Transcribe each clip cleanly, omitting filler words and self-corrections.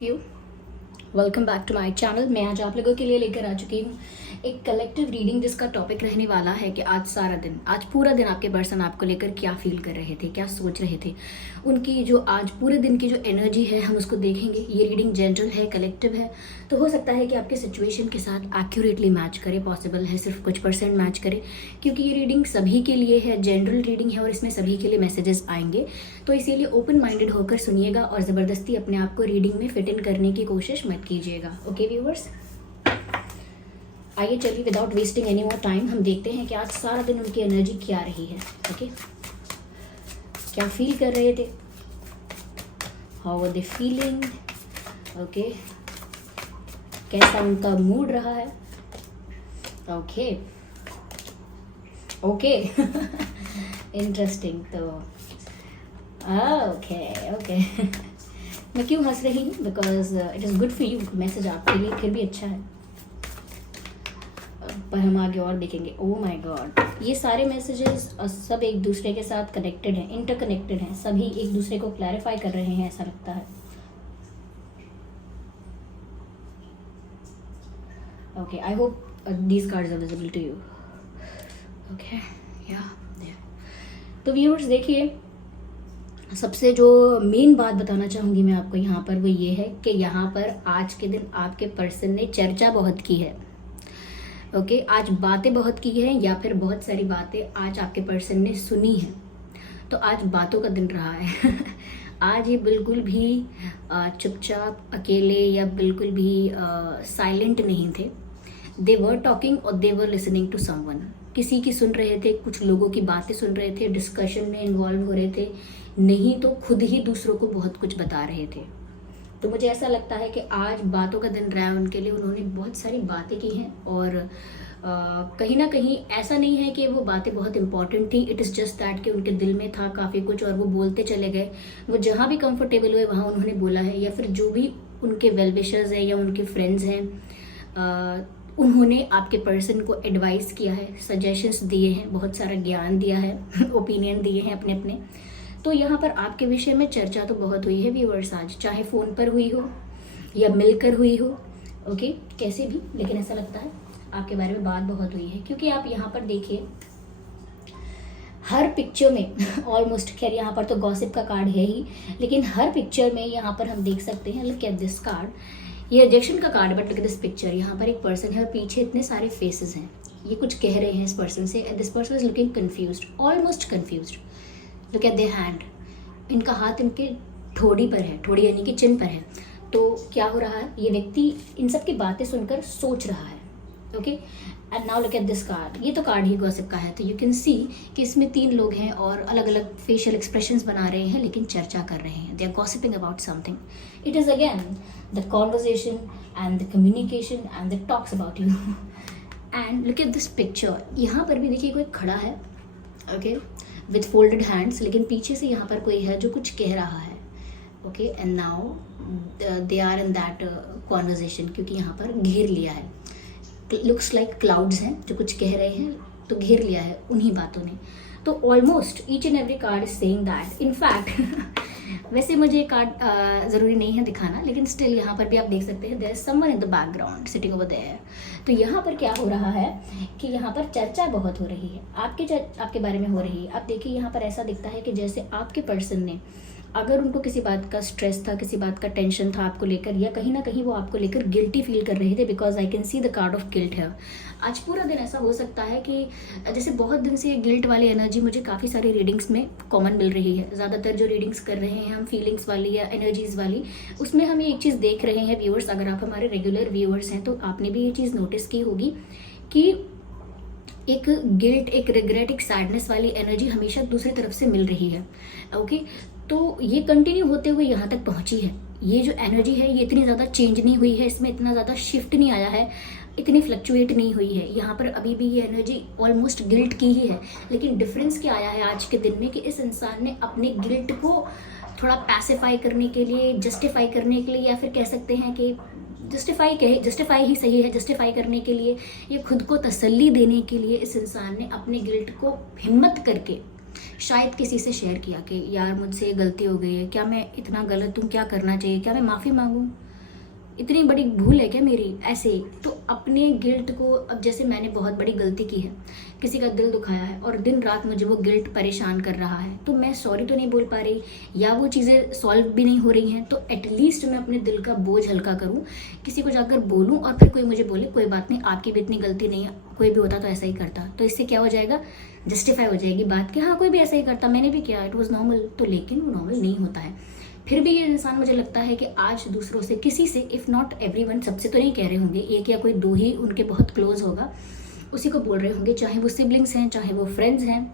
You welcome back to my channel. मैं आज आप लोगों के लिए लेकर आ चुकी हूँ एक कलेक्टिव रीडिंग जिसका टॉपिक रहने वाला है कि आज पूरा दिन आपके पर्सन आपको लेकर क्या फील कर रहे थे, क्या सोच रहे थे, उनकी जो आज पूरे दिन की जो एनर्जी है हम उसको देखेंगे। ये रीडिंग जनरल है, कलेक्टिव है, तो हो सकता है कि आपके सिचुएशन के साथ एक्यूरेटली मैच करे, पॉसिबल है सिर्फ कुछ परसेंट मैच करे, क्योंकि ये रीडिंग सभी के लिए है, जनरल रीडिंग है और इसमें सभी के लिए मैसेजेस आएंगे। तो इसीलिए ओपन माइंडेड होकर सुनिएगा और ज़बरदस्ती अपने आप को रीडिंग में फिट इन करने की कोशिश मत कीजिएगा। ओके व्यूअर्स, आइए चलिए without wasting any more time हम देखते हैं कि आज सारा दिन उनकी एनर्जी क्या रही है। ओके, क्या फील कर रहे थे, how are they feeling, okay, कैसा उनका मूड रहा है। Okay okay interesting. तो ओके ओके मैं क्यों हंस रही हूँ, because it is good for you, message आपके लिए फिर भी अच्छा है। पर हम आगे और देखेंगे। ओह माय गॉड, ये सारे मैसेजेस सब एक दूसरे के साथ कनेक्टेड हैं, इंटरकनेक्टेड हैं, सभी एक दूसरे को क्लैरिफाई कर रहे हैं, ऐसा लगता है। Okay, I hope these cards are visible to you. Okay या तो व्यूअर्स देखिए, सबसे जो मेन बात बताना चाहूँगी मैं आपको यहाँ पर वो ये है कि यहाँ पर आज के दिन आपके पर्सन ने चर्चा बहुत की है। ओके, आज बातें बहुत की हैं या फिर बहुत सारी बातें आज आपके पर्सन ने सुनी हैं। तो आज बातों का दिन रहा है आज ये बिल्कुल भी चुपचाप अकेले या बिल्कुल भी साइलेंट नहीं थे। दे वर टॉकिंग और दे वर लिसनिंग टू समवन। किसी की सुन रहे थे, कुछ लोगों की बातें सुन रहे थे, डिस्कशन में इन्वॉल्व हो रहे थे, नहीं तो खुद ही दूसरों को बहुत कुछ बता रहे थे। तो मुझे ऐसा लगता है कि आज बातों का दिन रहा है उनके लिए। उन्होंने बहुत सारी बातें की हैं और कहीं ना कहीं ऐसा नहीं है कि वो बातें बहुत इंपॉर्टेंट थी। इट इज़ जस्ट दैट कि उनके दिल में था काफ़ी कुछ और वो बोलते चले गए। वो जहाँ भी कंफर्टेबल हुए वहाँ उन्होंने बोला है, या फिर जो भी उनके वेल विशर्स हैं या उनके फ्रेंड्स हैं, उन्होंने आपके पर्सन को एडवाइस किया है, सजेशंस दिए हैं, बहुत सारा ज्ञान दिया है ओपिनियन दिए हैं अपने अपने। तो यहाँ पर आपके विषय में चर्चा तो बहुत हुई है व्यूअर्स आज, चाहे फ़ोन पर हुई हो या मिलकर हुई हो, ओके, कैसे भी, लेकिन ऐसा लगता है आपके बारे में बात बहुत हुई है। क्योंकि आप यहाँ पर देखिए हर पिक्चर में ऑलमोस्ट, खैर यहाँ पर तो गॉसिप का कार्ड है ही, लेकिन हर पिक्चर में यहाँ पर हम देख सकते हैं, लुक एट दिस कार्ड, ये रिजेक्शन का card, but look at this picture. यहाँ पर एक पर्सन है और पीछे इतने सारे फेसेस हैं, ये कुछ कह रहे हैं इस पर्सन से, and this person is looking confused, almost confused. Look at their hand, इनका हाथ इनके ठोड़ी पर है, ठोड़ी यानी कि चिन पर है। तो क्या हो रहा है, ये व्यक्ति इन सब की बातें सुनकर सोच रहा है। Okay, and now look at this card, ये तो कार्ड ही गॉसिप का है। तो यू कैन सी कि इसमें 3 लोग हैं और अलग अलग फेशियल एक्सप्रेशंस बना रहे हैं, लेकिन चर्चा कर रहे हैं। They are gossiping about something. It is again the conversation and the communication and the talks about you. And look at this picture, यहाँ पर भी देखिए कोई खड़ा है, ओके, विथ फोल्डेड हैंड्स, लेकिन पीछे से यहाँ पर कोई है जो कुछ कह रहा है। Okay, and now they are in that conversation, क्योंकि यहाँ पर घेर लिया है, लुक्स लाइक क्लाउड्स हैं जो कुछ कह रहे हैं, तो घेर लिया है उन्हीं बातों ने। तो almost each and every card is saying that. In fact वैसे मुझे कार्ड ज़रूरी नहीं है दिखाना, लेकिन स्टिल यहाँ पर भी आप देख सकते हैं there is someone in the background sitting over there. तो यहाँ पर क्या हो रहा है कि यहाँ पर चर्चा बहुत हो रही है, आपके बारे में हो रही है। अब देखिए यहाँ पर ऐसा दिखता है कि जैसे आपके पर्सन ने, अगर उनको किसी बात का स्ट्रेस था, किसी बात का टेंशन था आपको लेकर, या कहीं ना कहीं वो आपको लेकर गिल्टी फील कर रहे थे, because I can see the card of guilt है। आज पूरा दिन ऐसा हो सकता है कि जैसे बहुत दिन से गिल्ट वाली एनर्जी मुझे काफ़ी सारी रीडिंग्स में कॉमन मिल रही है। ज़्यादातर जो रीडिंग्स कर रहे हैं हम फीलिंग्स वाली या एनर्जीज़ वाली, उसमें हम एक चीज़ देख रहे हैं व्यूअर्स, अगर आप हमारे रेगुलर व्यूअर्स हैं तो आपने भी ये चीज़ नोटिस की होगी कि एक गिल्ट, एक रिग्रेट, एक सैडनेस वाली एनर्जी हमेशा दूसरी तरफ से मिल रही है। ओके, तो ये कंटिन्यू होते हुए यहाँ तक पहुँची है। ये जो एनर्जी है ये इतनी ज़्यादा चेंज नहीं हुई है, इसमें इतना ज़्यादा शिफ्ट नहीं आया है, इतनी फ्लक्चुएट नहीं हुई है। यहाँ पर अभी भी ये एनर्जी ऑलमोस्ट गिल्ट की ही है, लेकिन डिफरेंस क्या आया है आज के दिन में कि इस इंसान ने अपने गिल्ट को थोड़ा पैसिफाई करने के लिए, जस्टिफाई करने के लिए, या फिर कह सकते हैं कि जस्टिफाई ही सही है, जस्टिफाई करने के लिए, ये खुद को तसल्ली देने के लिए इस इंसान ने अपने गिल्ट को हिम्मत करके शायद किसी से शेयर किया कि यार मुझसे ये गलती हो गई है, क्या मैं इतना गलत हूँ, क्या करना चाहिए, क्या मैं माफ़ी मांगूँ, इतनी बड़ी भूल है क्या मेरी, ऐसे। तो अपने गिल्ट को, अब जैसे मैंने बहुत बड़ी गलती की है, किसी का दिल दुखाया है और दिन रात मुझे वो गिल्ट परेशान कर रहा है, तो मैं सॉरी तो नहीं बोल पा रही या वो चीज़ें सॉल्व भी नहीं हो रही हैं, तो एटलीस्ट मैं अपने दिल का बोझ हल्का करूँ, किसी को जाकर बोलूँ और फिर कोई मुझे बोले कोई बात नहीं, आपकी भी इतनी गलती नहीं है, कोई भी होता तो ऐसा ही करता। तो इससे क्या हो जाएगा, जस्टिफाई हो जाएगी बात कि हाँ कोई भी ऐसा ही करता, मैंने भी किया, इट वॉज नॉर्मल। तो लेकिन वो नॉर्मल नहीं होता है। फिर भी ये इंसान, मुझे लगता है कि आज दूसरों से, किसी से, इफ़ नॉट एवरीवन, सबसे तो नहीं कह रहे होंगे, एक या कोई दो ही उनके बहुत क्लोज होगा, उसी को बोल रहे होंगे, चाहे वो सिबलिंग्स हैं चाहे वो फ्रेंड्स हैं,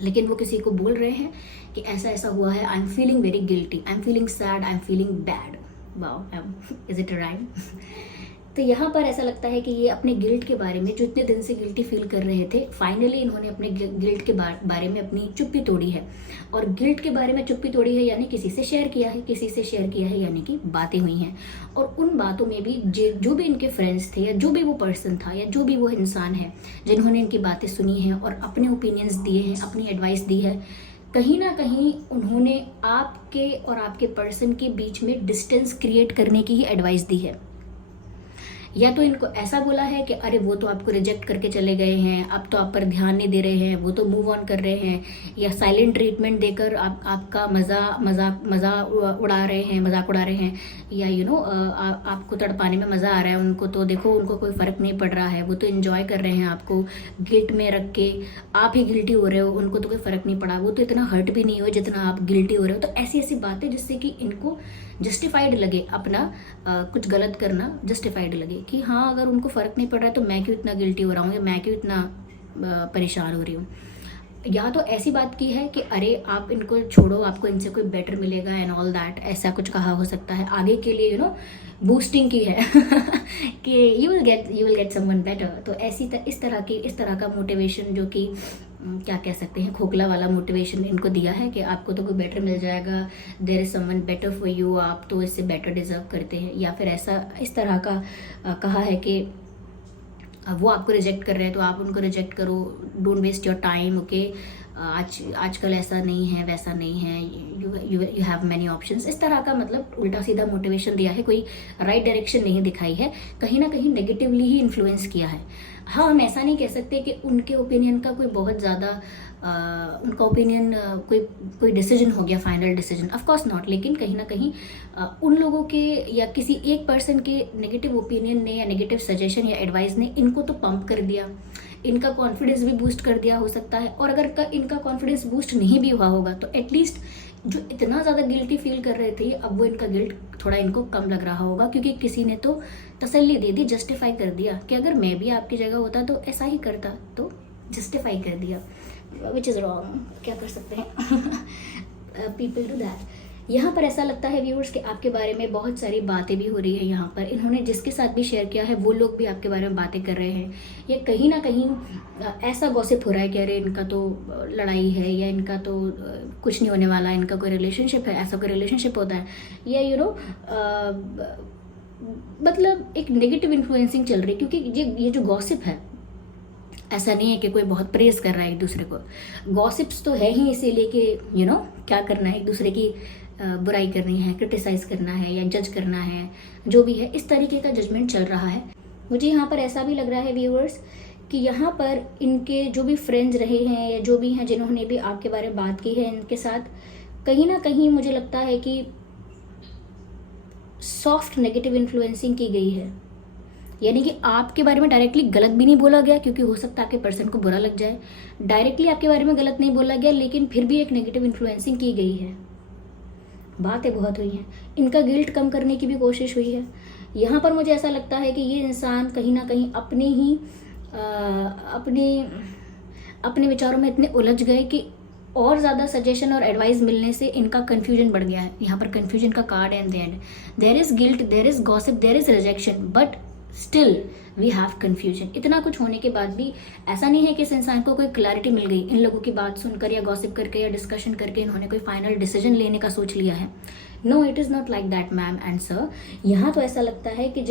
लेकिन वो किसी को बोल रहे हैं कि ऐसा ऐसा हुआ है, I am feeling very guilty, I am feeling sad, I am feeling bad. Wow, is it rhyme? तो यहाँ पर ऐसा लगता है कि ये अपने गिल्ट के बारे में, जो इतने दिन से गिल्टी फील कर रहे थे, फाइनली इन्होंने अपने गिल्ट के बारे में अपनी चुप्पी तोड़ी है। और गिल्ट के बारे में चुप्पी तोड़ी है यानी किसी से शेयर किया है, किसी से शेयर किया है यानी कि बातें हुई हैं। और उन बातों में भी जो भी इनके फ्रेंड्स थे या जो भी वो पर्सन था या जो भी वो इंसान है जिन्होंने इनकी बातें सुनी हैं और अपने ओपिनियंस दिए हैं, अपनी एडवाइस दी है, कहीं ना कहीं उन्होंने आपके और आपके पर्सन के बीच में डिस्टेंस क्रिएट करने की ही एडवाइस दी है। या तो इनको ऐसा बोला है कि अरे वो तो आपको रिजेक्ट करके चले गए हैं, अब तो आप पर ध्यान नहीं दे रहे हैं, वो तो मूव ऑन कर रहे हैं, या साइलेंट ट्रीटमेंट देकर आपका मजाक उड़ा रहे हैं, या आपको तड़पाने में मज़ा आ रहा है उनको, तो देखो उनको कोई फ़र्क नहीं पड़ रहा है, वो तो एंजॉय कर रहे हैं आपको गिल्ट में रख के, आप ही गिल्टी हो रहे हो, उनको तो कोई फ़र्क नहीं पड़ा, वो तो इतना हर्ट भी नहीं हो जितना आप गिल्टी हो रहे हो। तो ऐसी ऐसी बातें जिससे कि इनको जस्टिफाइड लगे, अपना कुछ गलत करना जस्टिफाइड लगे कि हाँ अगर उनको फ़र्क नहीं पड़ रहा है तो मैं क्यों इतना गिल्टी हो रहा हूँ या मैं क्यों इतना परेशान हो रही हूँ। या तो ऐसी बात की है कि अरे आप इनको छोड़ो, आपको इनसे कोई बेटर मिलेगा एंड ऑल दैट, ऐसा कुछ कहा हो सकता है आगे के लिए, बूस्टिंग की है कि you will get someone better. तो इस तरह का मोटिवेशन, जो कि क्या कह सकते हैं, खोखला वाला मोटिवेशन इनको दिया है कि आपको तो कोई बेटर मिल जाएगा, there is someone better for you, आप तो इससे बेटर डिजर्व करते हैं। या फिर इस तरह का कहा है कि वो आपको रिजेक्ट कर रहे हैं तो आप उनको रिजेक्ट करो, don't waste your time, okay. आजकल ऐसा नहीं है, वैसा नहीं है, यू हैव मैनी ऑप्शंस। इस तरह का मतलब उल्टा सीधा मोटिवेशन दिया है, कोई राइट डायरेक्शन नहीं दिखाई है, कहीं ना कहीं नेगेटिवली ही इन्फ्लुएंस किया है। हाँ, हम ऐसा नहीं कह सकते कि उनके ओपिनियन का कोई बहुत ज़्यादा उनका ओपिनियन कोई डिसीजन हो गया, final decision, of course not, लेकिन कहीं ना कहीं उन लोगों के या किसी एक पर्सन के नेगेटिव ओपिनियन ने या नेगेटिव सजेशन या एडवाइस ने इनको तो पंप कर दिया, इनका कॉन्फिडेंस भी बूस्ट कर दिया हो सकता है। और अगर इनका कॉन्फिडेंस बूस्ट नहीं भी हुआ होगा तो एटलीस्ट जो इतना ज़्यादा गिल्टी फील कर रहे थे, अब वो इनका गिल्ट थोड़ा इनको कम लग रहा होगा, क्योंकि किसी ने तो तसल्ली दे दी, जस्टिफाई कर दिया कि अगर मैं भी आपकी जगह होता तो ऐसा ही करता, तो जस्टिफाई कर दिया, विच इज़ रॉन्ग, क्या कर सकते हैं, पीपल डू दैट। यहाँ पर ऐसा लगता है व्यूअर्स कि आपके बारे में बहुत सारी बातें भी हो रही है। यहाँ पर इन्होंने जिसके साथ भी शेयर किया है वो लोग भी आपके बारे में बातें कर रहे हैं, या कहीं ना कहीं ऐसा गॉसिप हो रहा है कि अरे इनका तो लड़ाई है, या इनका तो कुछ नहीं होने वाला, इनका कोई रिलेशनशिप है, ऐसा कोई रिलेशनशिप होता है, या मतलब एक नेगेटिव इन्फ्लुएंसिंग चल रही है। क्योंकि ये जो गॉसिप है, ऐसा नहीं है कि कोई बहुत प्रेज कर रहा है एक दूसरे को, गॉसिप्स तो है ही इसीलिए कि क्या करना है, एक दूसरे की बुराई करनी है, क्रिटिसाइज करना है या जज करना है, जो भी है, इस तरीके का जजमेंट चल रहा है। मुझे यहाँ पर ऐसा भी लग रहा है व्यूअर्स कि यहाँ पर इनके जो भी फ्रेंड्स रहे हैं या जो भी हैं जिन्होंने भी आपके बारे में बात की है, इनके साथ कहीं ना कहीं मुझे लगता है कि सॉफ्ट नेगेटिव इन्फ्लुएंसिंग की गई है। यानी कि आपके बारे में डायरेक्टली गलत भी नहीं बोला गया, क्योंकि हो सकता है आपके पर्सन को बुरा लग जाए, डायरेक्टली आपके बारे में गलत नहीं बोला गया, लेकिन फिर भी एक नेगेटिव इन्फ्लुएंसिंग की गई है। बातें बहुत हुई हैं, इनका गिल्ट कम करने की भी कोशिश हुई है। यहाँ पर मुझे ऐसा लगता है कि ये इंसान कहीं ना कहीं अपने विचारों में इतने उलझ गए कि और ज़्यादा सजेशन और एडवाइस मिलने से इनका कन्फ्यूजन बढ़ गया है। यहाँ पर कन्फ्यूजन का card and the end, there is guilt, there is gossip, there is rejection, but still we have confusion. इतना कुछ होने के बाद भी ऐसा नहीं है कि इस इंसान को कोई क्लैरिटी मिल गई, इन लोगों की बात सुनकर या गॉसिप करके या डिस्कशन करके इन्होंने कोई फाइनल डिसीजन लेने का सोच लिया है। No, it is not like that ma'am and sir. यहाँ तो ऐसा लगता है कि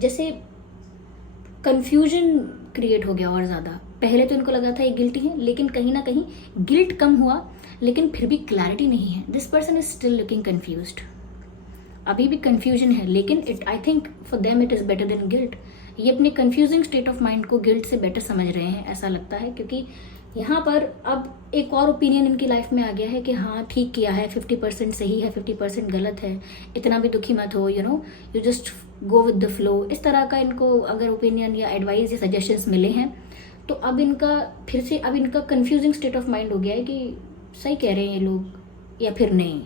जैसे कन्फ्यूजन क्रिएट हो गया और ज़्यादा। पहले तो इनको लगा था ये गिल्टी है, लेकिन कहीं ना कहीं गिल्ट कम हुआ, लेकिन फिर भी क्लैरिटी नहीं है। This person is still looking confused. अभी भी कन्फ्यूजन है, लेकिन I think for them it is better than guilt. ये अपने कन्फ्यूजिंग स्टेट ऑफ माइंड को गिल्ट से बेटर समझ रहे हैं, ऐसा लगता है, क्योंकि यहाँ पर अब एक और ओपिनियन इनकी लाइफ में आ गया है कि हाँ ठीक किया है, 50% सही है, 50% गलत है, इतना भी दुखी मत हो, you just go with the flow. इस तरह का इनको अगर ओपिनियन या एडवाइस या सजेशंस मिले हैं, तो अब इनका कंफ्यूजिंग स्टेट ऑफ माइंड हो गया है कि सही कह रहे हैं ये लोग या फिर नहीं,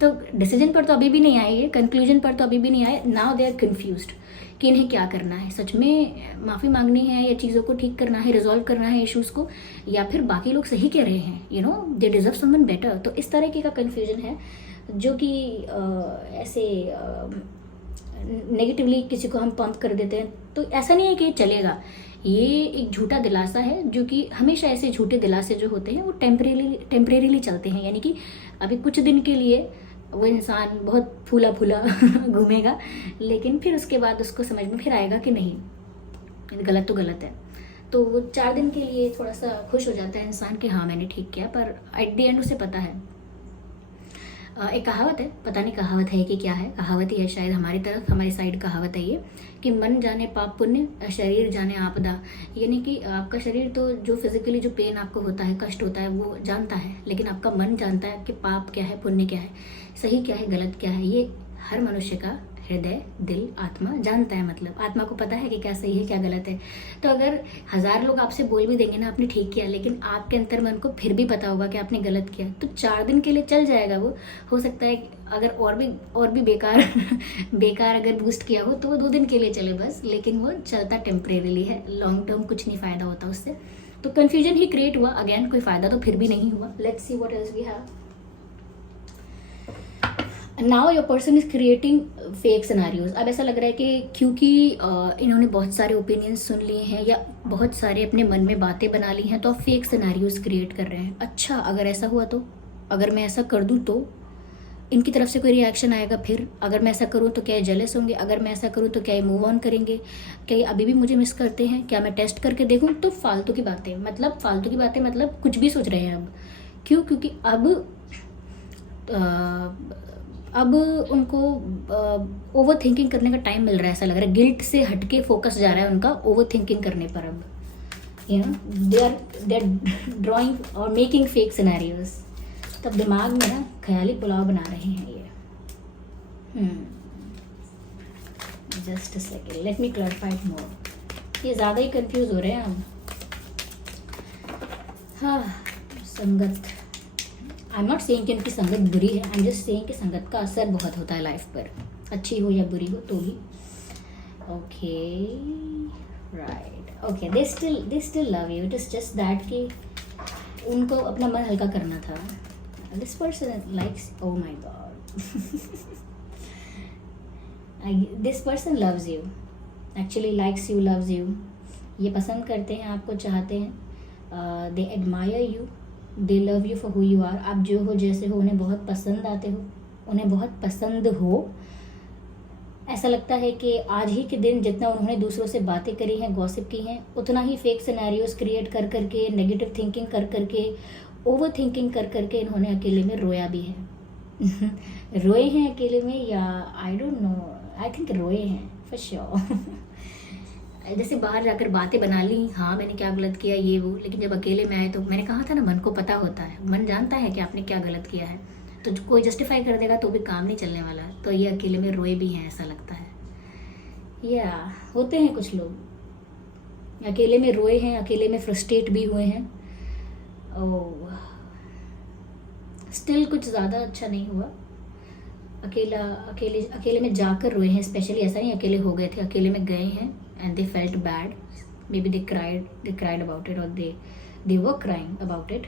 तो डिसीजन पर तो अभी भी नहीं आए, ये कंक्लूजन पर तो अभी भी नहीं आए। नाउ दे आर कन्फ्यूज्ड कि इन्हें क्या करना है, सच में माफ़ी मांगनी है या चीज़ों को ठीक करना है, रिजॉल्व करना है इश्यूज़ को, या फिर बाकी लोग सही कह रहे हैं, दे डिजर्व समवन बेटर। तो इस तरह की का कन्फ्यूजन है, जो कि ऐसे नेगेटिवली किसी को हम पंप कर देते हैं। तो ऐसा नहीं है कि चलेगा, ये एक झूठा दिलासा है, जो कि हमेशा ऐसे झूठे दिलासे जो होते हैं वो टेम्परेरीली चलते हैं, यानी कि अभी कुछ दिन के लिए वो इंसान बहुत फूला फूला घूमेगा, लेकिन फिर उसके बाद उसको समझ में फिर आएगा कि नहीं, गलत तो गलत है। तो वो 4 दिन के लिए थोड़ा सा खुश हो जाता है इंसान कि हाँ मैंने ठीक किया, पर एट द एंड उसे पता है। एक कहावत है, पता नहीं कहावत है कि क्या है, कहावत ही है शायद, हमारी तरफ हमारी साइड कहावत है ये, कि मन जाने पाप पुण्य, शरीर जाने आपदा। यानी कि आपका शरीर तो जो फिजिकली जो पेन आपको होता है, कष्ट होता है, वो जानता है, लेकिन आपका मन जानता है कि पाप क्या है, पुण्य क्या है, सही क्या है, गलत क्या है। ये हर मनुष्य का हृदय, दिल, आत्मा जानता है, मतलब आत्मा को पता है कि क्या सही है क्या गलत है। तो अगर 1000 लोग आपसे बोल भी देंगे ना आपने ठीक किया, लेकिन आपके अंतर मन को फिर भी पता होगा कि आपने गलत किया, तो 4 दिन के लिए चल जाएगा वो। हो सकता है अगर और भी बेकार बेकार अगर बूस्ट किया हो तो वो 2 दिन के लिए चले बस, लेकिन वो चलता टेम्परेरीली है, लॉन्ग टर्म कुछ नहीं फ़ायदा होता उससे। तो कन्फ्यूजन ही क्रिएट हुआ, अगेन कोई फ़ायदा तो फिर भी नहीं हुआ। Let's see what else we have. Now your person is creating fake scenarios. अब ऐसा लग रहा है कि क्योंकि इन्होंने बहुत सारे ओपिनियंस सुन लिए हैं या बहुत सारे अपने मन में बातें बना ली हैं, तो अब फेक सिनारियोज क्रिएट कर रहे हैं। अच्छा, अगर ऐसा हुआ तो, अगर मैं ऐसा कर दूं तो इनकी तरफ से कोई रिएक्शन आएगा, फिर अगर मैं ऐसा करूं तो क्या ये जेलस होंगे, अगर मैं ऐसा करूं तो क्या ये मूव ऑन करेंगे, क्या ये अभी भी मुझे मिस करते हैं, क्या मैं टेस्ट करके देखूं। तो फालतू की बातें, मतलब कुछ भी सोच रहे हैं अब। क्यों? क्योंकि अब उनको ओवर थिंकिंग करने का टाइम मिल रहा है, ऐसा लग रहा है। गिल्ट से हटके फोकस जा रहा है उनका ओवर थिंकिंग करने पर। अब दे आर ड्रॉइंग और मेकिंग फेक सिनेरियोज। तब दिमाग में ना ख्याली पुलाव बना रहे हैं ये। Just a second, let me clarify it more. ये ज़्यादा ही कंफ्यूज हो रहे हैं हम। हाँ, संगत, आई एम नॉट सेइंग कि उनकी संगत बुरी है, आई एम जस्ट सेइंग कि संगत का असर बहुत होता है लाइफ पर, अच्छी हो या बुरी हो तो भी। Okay, right, okay, they still love you, it is just that कि उनको अपना मन हल्का करना था। This person likes, oh my god, this person loves you, actually likes you, loves you. ये पसंद करते हैं आपको, चाहते हैं, they admire you, they love you for who you are. आप जो हो, जैसे हो, उन्हें बहुत पसंद आते हो, उन्हें बहुत पसंद हो। ऐसा लगता है कि आज ही के दिन जितना उन्होंने दूसरों से बातें करी हैं, गॉसिप की हैं, उतना ही फेक सिनेरियोज क्रिएट कर करके, नेगेटिव थिंकिंग कर करके, ओवर थिंकिंग कर करके इन्होंने अकेले में रोया भी है। रोए हैं अकेले में, या I don't know, I think रोए हैं फॉर श्योर। जैसे बाहर जाकर बातें बना ली, हाँ मैंने क्या गलत किया ये वो, लेकिन जब अकेले में आए तो मैंने कहा था ना, मन को पता होता है, मन जानता है कि आपने क्या गलत किया है, तो कोई जस्टिफाई कर देगा तो भी काम नहीं चलने वाला। तो ये अकेले में रोए भी हैं, ऐसा लगता है। या होते हैं कुछ लोग अकेले में रोए हैं, अकेले में फ्रस्ट्रेट भी हुए हैं। स्टिल कुछ ज़्यादा अच्छा नहीं हुआ। अकेले में जाकर रोए हैं, स्पेशली ऐसा नहीं अकेले हो गए थे, अकेले में गए हैं and they felt bad, maybe they cried about it, or they were crying about it।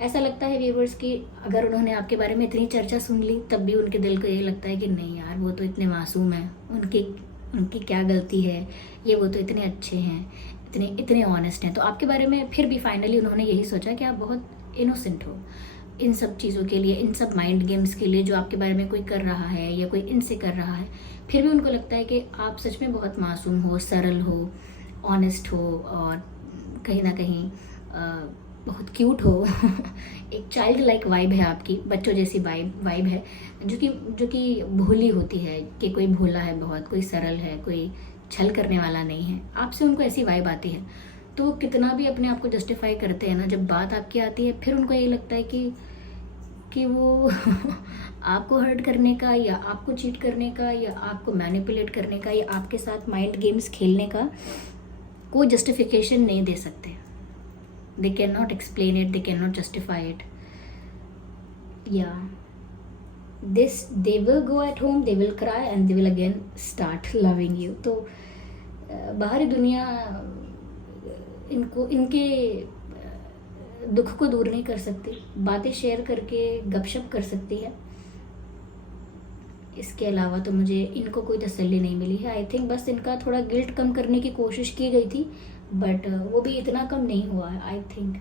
ऐसा लगता है व्यूवर्स कि अगर उन्होंने आपके बारे में इतनी चर्चा सुन ली, तब भी उनके दिल को ये लगता है कि नहीं यार, वो तो इतने मासूम हैं, उनकी क्या गलती है, ये वो तो इतने अच्छे हैं, इतने ऑनेस्ट हैं। तो आपके बारे में फिर भी फाइनली उन्होंने यही सोचा कि आप बहुत इनोसेंट हो इन सब चीज़ों के लिए, इन सब माइंड गेम्स के लिए जो आपके बारे में कोई कर रहा है या कोई इनसे कर रहा है। फिर भी उनको लगता है कि आप सच में बहुत मासूम हो, सरल हो, ऑनेस्ट हो, और कहीं ना कहीं बहुत क्यूट हो एक चाइल्ड लाइक वाइब है आपकी, बच्चों जैसी वाइब है, जो कि भोली होती है कि कोई भोला है बहुत, कोई सरल है, कोई छल करने वाला नहीं है, आपसे उनको ऐसी वाइब आती है। तो वो कितना भी अपने आप को जस्टिफाई करते हैं ना, जब बात आपकी आती है फिर उनको ये लगता है कि वो आपको हर्ट करने का या आपको चीट करने का या आपको मैनिपुलेट करने का या आपके साथ माइंड गेम्स खेलने का कोई जस्टिफिकेशन नहीं दे सकते। They can not explain it, they can not justify it. या this they will go at home, they will cry and they will again start loving you. तो बाहरी दुनिया इनके दुख को दूर नहीं कर सकती, बातें शेयर करके गपशप कर सकती है, इसके अलावा तो मुझे इनको कोई तसल्ली नहीं मिली है। आई थिंक बस इनका थोड़ा गिल्ट कम करने की कोशिश की गई थी, बट वो भी इतना कम नहीं हुआ है। आई थिंक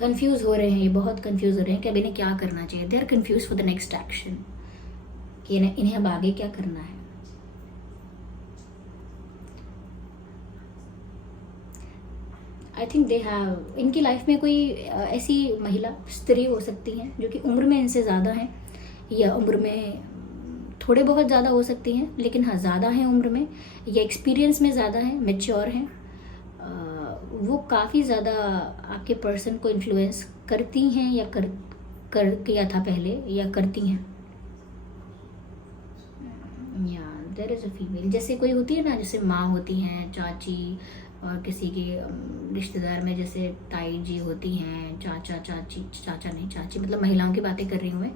कंफ्यूज हो रहे हैं, ये बहुत कंफ्यूज हो रहे हैं कि अब इन्हें क्या करना चाहिए। They are confuse for the next action, कि इन्हें अब आगे क्या करना है। आई थिंक दे हैव, इनकी लाइफ में कोई ऐसी महिला स्त्री हो सकती हैं जो कि उम्र में इनसे ज़्यादा हैं, या उम्र में थोड़े बहुत ज़्यादा हो सकती हैं, लेकिन हाँ ज़्यादा हैं उम्र में, या एक्सपीरियंस में ज़्यादा हैं, मैच्योर हैं। वो काफ़ी ज़्यादा आपके पर्सन को इन्फ्लुएंस करती हैं या कर किया था पहले या करती हैं। या देयर इज़ अ फीमेल, जैसे कोई होती है ना, जैसे माँ होती हैं, चाची, और किसी के रिश्तेदार में जैसे ताई जी होती हैं, चाचा नहीं चाची, मतलब महिलाओं की बातें कर रही हूँ मैं,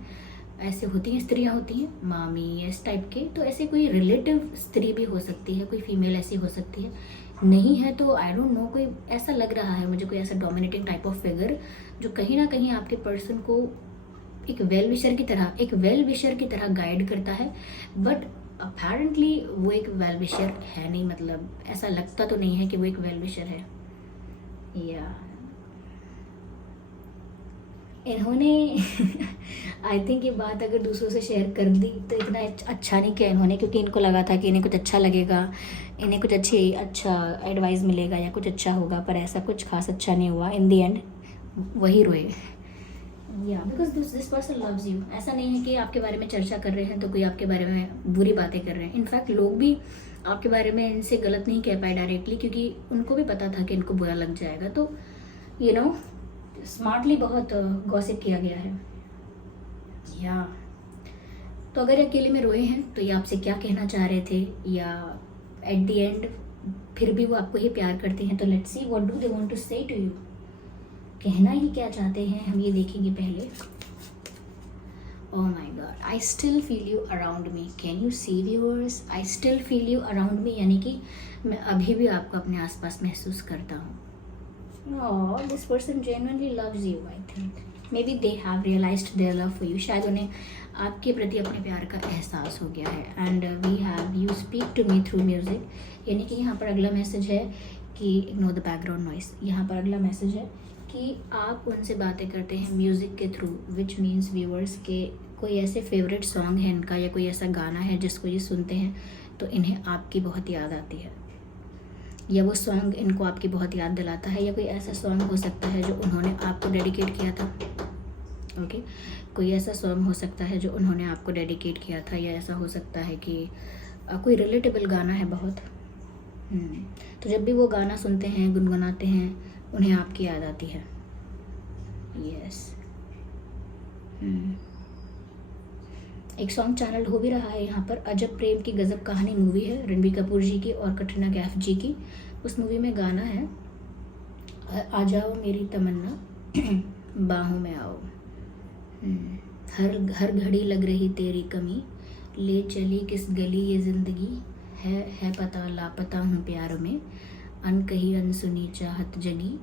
ऐसे होती हैं, स्त्रियाँ होती हैं, मामी, इस टाइप के। तो ऐसे कोई रिलेटिव स्त्री भी हो सकती है, कोई फीमेल ऐसी हो सकती है। नहीं है तो आई डोंट नो, कोई ऐसा लग रहा है मुझे, कोई ऐसा डोमिनेटिंग टाइप ऑफ फिगर जो कहीं ना कहीं आपके पर्सन को एक वेल विशर की तरह गाइड करता है। बट अपेरेंटली वो एक वेल विशर है नहीं, मतलब ऐसा लगता तो नहीं है कि वो एक वेल विशर है। या इन्होंने आई थिंक ये बात अगर दूसरों से शेयर कर दी तो इतना अच्छा नहीं किया इन्होंने, क्योंकि इनको लगा था कि इन्हें कुछ अच्छा लगेगा, इन्हें कुछ अच्छा एडवाइस मिलेगा या कुछ अच्छा होगा, पर ऐसा कुछ खास अच्छा नहीं हुआ। इन दी एंड वही रोए। या because this person loves you. ऐसा नहीं है कि आपके बारे में चर्चा कर रहे हैं तो कोई आपके बारे में बुरी बातें कर रहे हैं। इनफैक्ट लोग भी आपके बारे में इनसे गलत नहीं कह पाए डायरेक्टली, क्योंकि उनको भी पता था कि इनको बुरा लग जाएगा। तो यू नो स्मार्टली बहुत गॉसिप किया गया है। या तो अगर अकेले में रोए हैं तो ये आपसे क्या कहना चाह रहे थे, या एट द एंड फिर भी वो आपको ही प्यार करते हैं, तो let's see what do they want to say to you. कहना ही क्या चाहते हैं हम ये देखेंगे पहले। Oh my god, I still feel you around me. Can you see viewers, I still feel you around me, यानी कि मैं अभी भी आपको अपने आसपास महसूस करता हूँ। Oh, this person genuinely loves you. I think maybe they have realized their love for you. शायद उन्हें आपके प्रति अपने प्यार का एहसास हो गया है। And we have you speak to me through music. यानी कि यहाँ पर अगला मैसेज है कि ignore the background noise. यहाँ पर अगला मैसेज है कि आप उनसे बातें करते हैं म्यूज़िक के थ्रू, which means viewers के कोई ऐसे फेवरेट सॉन्ग है इनका, या कोई ऐसा गाना है जिसको ये सुनते हैं तो इन्हें आपकी बहुत याद आती है, या वो सॉन्ग इनको आपकी बहुत याद दिलाता है, या कोई ऐसा सॉन्ग हो सकता है जो उन्होंने आपको डेडिकेट किया था। ओके कोई ऐसा सॉन्ग हो सकता है जो उन्होंने आपको डेडिकेट किया था, या ऐसा हो सकता है कि कोई रिलेटेबल गाना है बहुत। तो जब भी वो गाना सुनते हैं, गुनगुनाते हैं, उन्हें आपकी याद आती है। यस एक सॉन्ग चैनल हो भी रहा है यहाँ पर। अजब प्रेम की गजब कहानी मूवी है, रणबीर कपूर जी की और कटरीना कैफ जी की। उस मूवी में गाना है आ जाओ मेरी तमन्ना बाहों में आओ, हर घड़ी लग रही तेरी कमी, ले चली किस गली ये ज़िंदगी, है पता लापता हूँ प्यार में, अनकही अनसुनी चाहत जगी,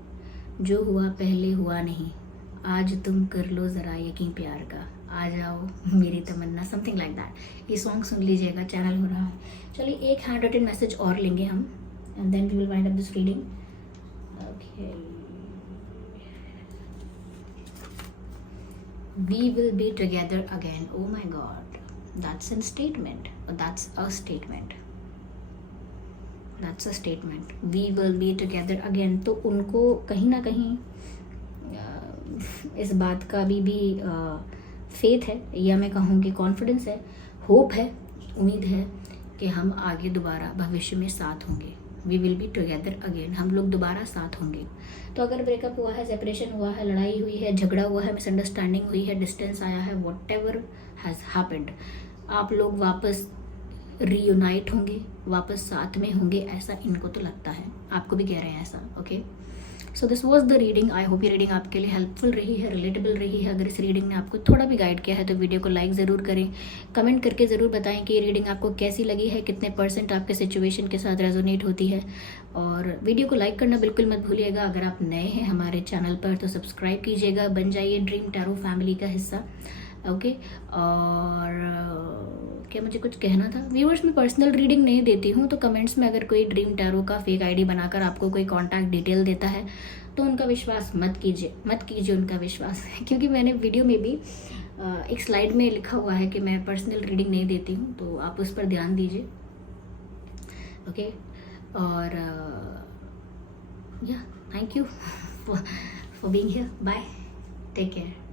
जो हुआ पहले हुआ नहीं, आज तुम कर लो ज़रा यकीन प्यार का, आ जाओ मेरी तमन्ना, समथिंग लाइक दैट। ये सॉन्ग सुन लीजिएगा, चैनल हो रहा है। चलिए एक हैंड रिटन मैसेज और लेंगे हम, and then we will wind up this reading. Okay, we will be together again. Oh my god, that's an statement, that's a statement. That's a statement, we will be together again. तो उनको कहीं ना कहीं इस बात का भी faith है, या मैं कहूँ कि कॉन्फिडेंस है, होप है, उम्मीद है कि हम आगे दोबारा भविष्य में साथ होंगे। We will be together again, हम लोग दोबारा साथ होंगे। तो अगर ब्रेकअप हुआ है, सेपरेशन हुआ है, लड़ाई हुई है, झगड़ा हुआ है, मिसअंडरस्टैंडिंग हुई है, डिस्टेंस आया है, वॉट एवर हैज़ हैपेंड, आप लोग वापस रीयूनाइट होंगे, वापस साथ में होंगे, ऐसा इनको तो लगता है, आपको भी कह रहे हैं ऐसा। Okay, so this was the reading. I hope ये रीडिंग आपके लिए हेल्पफुल रही है, रिलेटेबल रही है। अगर इस रीडिंग ने आपको थोड़ा भी गाइड किया है तो वीडियो को लाइक ज़रूर करें, कमेंट करके ज़रूर बताएं कि ये रीडिंग आपको कैसी लगी है, कितने % आपके सिचुएशन के साथ रेजोनेट होती है। और वीडियो को लाइक करना बिल्कुल मत भूलिएगा। अगर आप नए हैं हमारे चैनल पर तो सब्सक्राइब कीजिएगा, बन जाइए ड्रीम टैरो फैमिली का हिस्सा। ओके, और क्या मुझे कुछ कहना था व्यूअर्स, मैं पर्सनल रीडिंग नहीं देती हूँ, तो कमेंट्स में अगर कोई ड्रीम टैरो का फेक आईडी बनाकर आपको कोई कांटेक्ट डिटेल देता है तो उनका विश्वास मत कीजिए उनका विश्वास क्योंकि मैंने वीडियो में भी एक स्लाइड में लिखा हुआ है कि मैं पर्सनल रीडिंग नहीं देती हूँ, तो आप उस पर ध्यान दीजिए। ओके, और या thank you for being here, bye, take care.